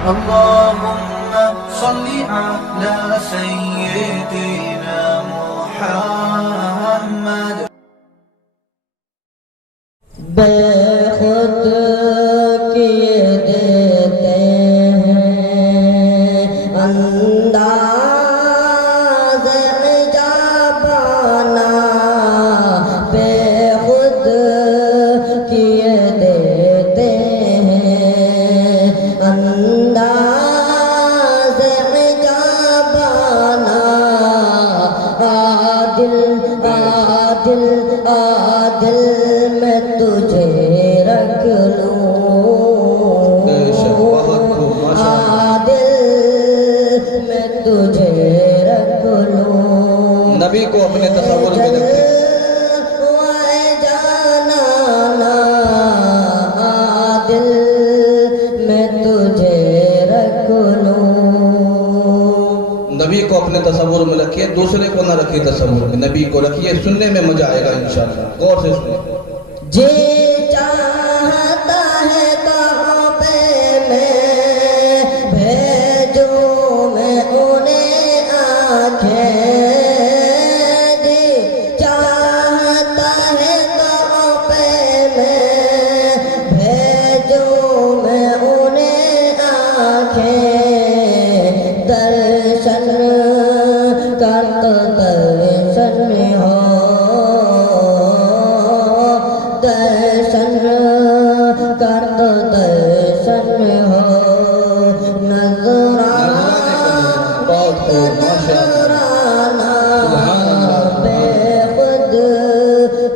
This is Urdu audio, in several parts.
اللهم صل على سيدنا محمد. بے خود کیے دیتے ہیں انداز عجابانہ، بے خود کیے دیتے ہیں انداز عجابانہ، عادل عادل عادل میں تجھے رکھ لوں، عادل میں تجھے رکھ لوں، نبی کو اپنے تصور میں رکھتے جانا عادل میں تجھے رکھ لوں. نبی کو اپنے تصور میں رکھیے، دوسرے کو نہ رکھیے تصور میں، نبی کو رکھیے، سننے میں مزہ آئے گا انشاءاللہ. غور سے سنیں. جی چاہتا ہے کہاں پہ میں بھیجوں میں انہیں آنکھیں، جی چاہتا ہے کہاں پہ میں بھیجوں میں انہیں آنکھیں، درشن کا تو درشن ہو، درشن کا تو درشن ہو، نظرانہ بے خود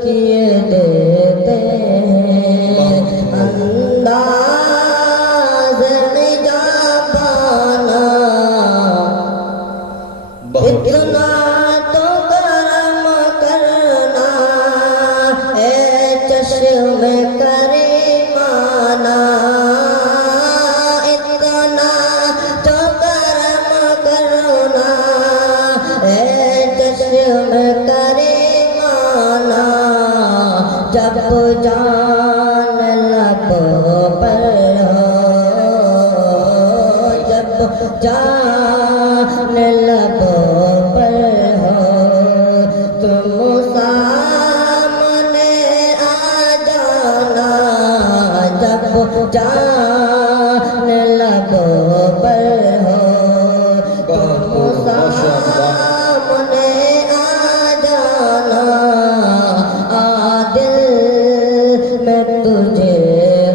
کیے دیتے ہیں انداز عجابانہ. اتنا تو کرم کرنا اے چشم کریمانہ، اتنا تو کرم کرنا اے چشم کریمانہ، جب جان لب پر ہو، جب جان لب پر ہو، تم سامنے آ جانا، جب جان لب پر ہو، تم سامنے آ جانا، عادل میں تجھے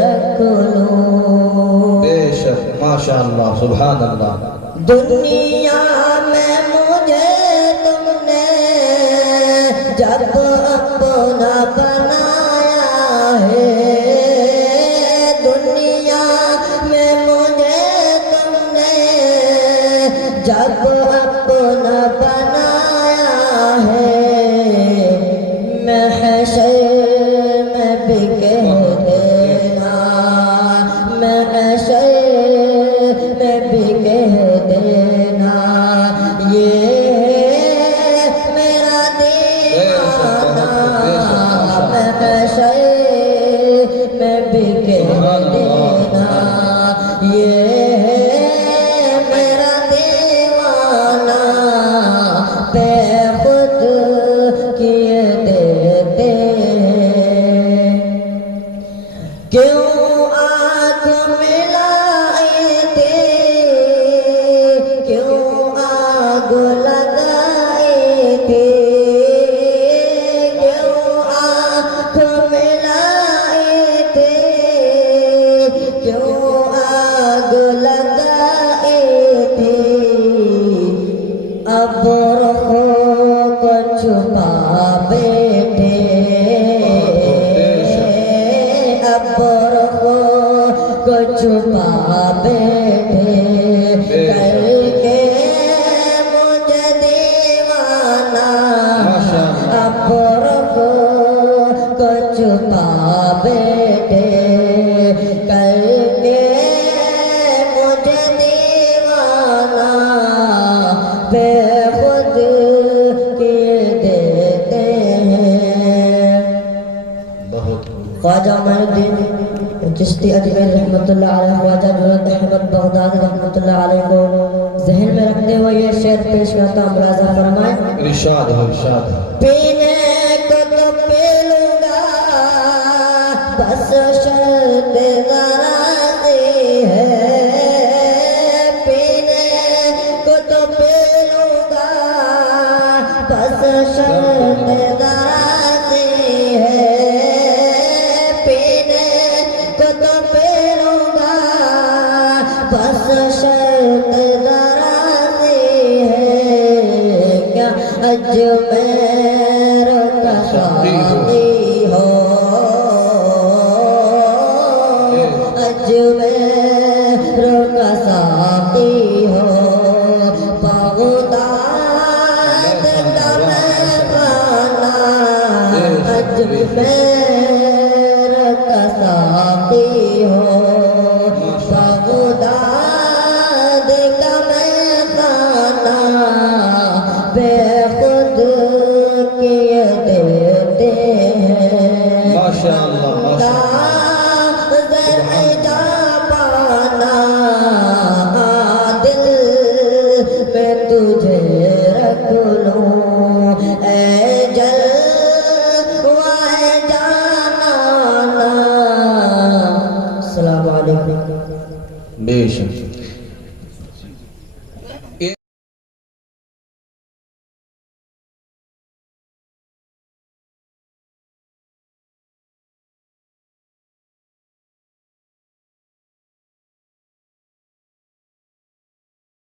رکھ لوں. بے شک ماشاءاللہ سبحان اللہ. دنیا میں مجھے تم نے جب اپنا بنایا ہے، دنیا میں مجھے تم نے جب اپنا بنایا ہے، محشر میں بھی کہہ دینا، محشر میں بھی کہہ دینا، یہ میرا دیوانہ، محشر میں بھی کہہ دینا، یہ میرا دیوانہ، بے خود کیے دیتے ہیں. کیوں آنکھ ملائی تھی، کیوں آگ لگائی تھی، کیوں آنکھ ملائی تھی، کیوں آگ لگائی تھی، اب رخوں کو چھپا بیٹھے، اب رخوں کو چھپا بیٹھے، کر کے مجھے دیوانہ، اب رخوں کو چھپا بیٹھے، کر کے مجھے دیوانہ، بے خود کیے دیتے ہیں. خواجہ معین الدین چشتی اجمیر رحمۃ اللہ علیہ، خواجہ نور احمد بغدادی بغداد رحمۃ اللہ علیہ کو ذہن میں رکھتے ہوئے یہ شعر پیش کرتا ہوں، ملاحظہ فرمائیں۔ ارشاد ہے ارشاد ہے۔ پینے کو تو پی لوں گا بس شرط ذرا سی ہے، پینے کو تو پی لوں گا بس شرط ذرا سی ہے، پینے کو تو پی لوں گا بس شرط